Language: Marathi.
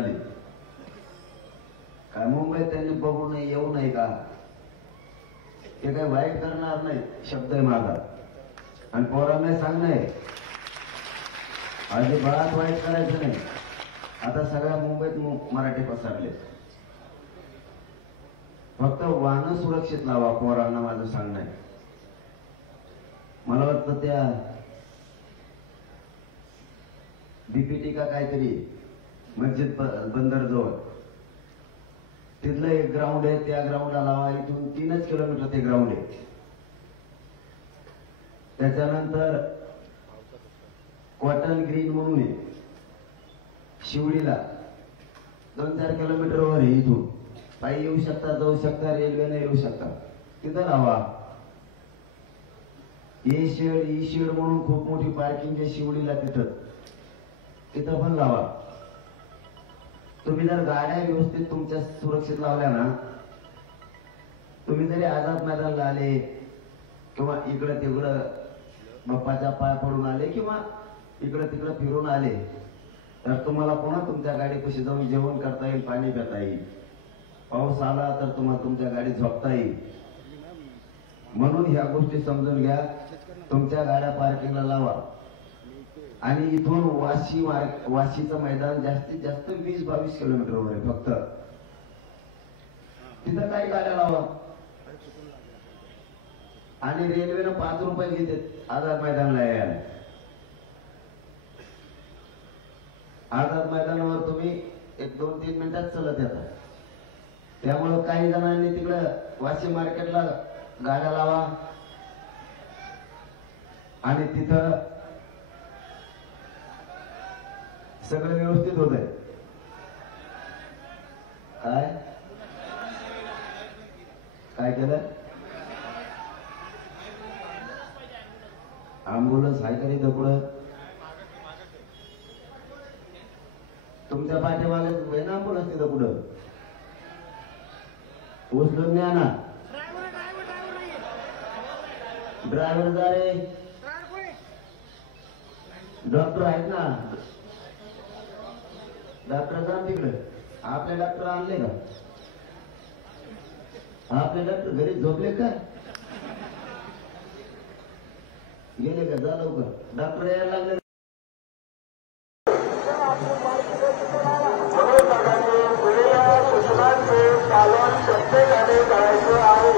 झाली. काय मुंबईत त्यांनी बघू नये येऊ नये का? ते काही वाईट करणार नाही, शब्द आहे माझा. आणि पोरांना सांगणे अजिबात वाईट करायचं नाही. आता सगळ्या मुंबईत मराठी पसरले. फक्त वाहन सुरक्षित लावा, पोरांना माझं सांगणं आहे. मला वाटतं त्या बीपीटी का काहीतरी मस्जिद बंदर जवळ तिथलं एक ग्राउंड आहे, त्या ग्राउंडला लावा. इथून 3 किलोमीटर ते ग्राउंड आहे. त्याच्यानंतर कॉटन ग्रीन म्हणून आहे शिवडीला, 2-4 किलोमीटरवर आहे. इथून पायी येऊ शकता, जाऊ शकता, रेल्वेने येऊ शकता. तिथं लावा. ई शेड म्हणून खूप मोठी पार्किंग आहे शिवडीला, तिथं पण लावा. तुम्ही जर गाड्या व्यवस्थित तुमच्या सुरक्षित लावल्या ना, तुम्ही जरी आझाद मैदानला आले किंवा इकडं तिकडं बाप्पाच्या पाय पडून आले किंवा इकडं तिकडं फिरून आले, तर तुम्हाला पुन्हा तुमच्या गाडीपाशी जाऊन जेवण करता येईल, पाणी पिता येईल. पाऊस आला तर तुम्हाला तुमच्या गाडीत झोपता येईल. म्हणून ह्या गोष्टी समजून घ्या. तुमच्या गाड्या पार्किंगला लावा. आणि इथून वाशीचं मैदान जास्तीत जास्त 20-22 किलोमीटरवर आहे फक्त. तिथं काही गाड्या लावा. आणि रेल्वेनं 5 रुपये घेते आझाद मैदानला यायला. आझाद मैदानावर तुम्ही 1-2-3 मिनिटात चलत येता. त्यामुळं काही जणांनी तिकडं वाशी मार्केटला गाड्या लावा आणि तिथं सगळं व्यवस्थित होत आहे. काय केलं? ॲम्ब्युलन्स आहे का इथं पुढं? तुमच्या पाठीमागे ॲम्ब्युलन्स तिथं पुढं उचलून न्या ना. ड्रायव्हर जा रे. डॉक्टर आहेत ना, डॉक्टर जा तिकडे. आपले डॉक्टर आणले का? आपले डॉक्टर घरी झोपले का? गेले का? जा लवकर, डॉक्टर यायला लागले. पालन करायचं आहे.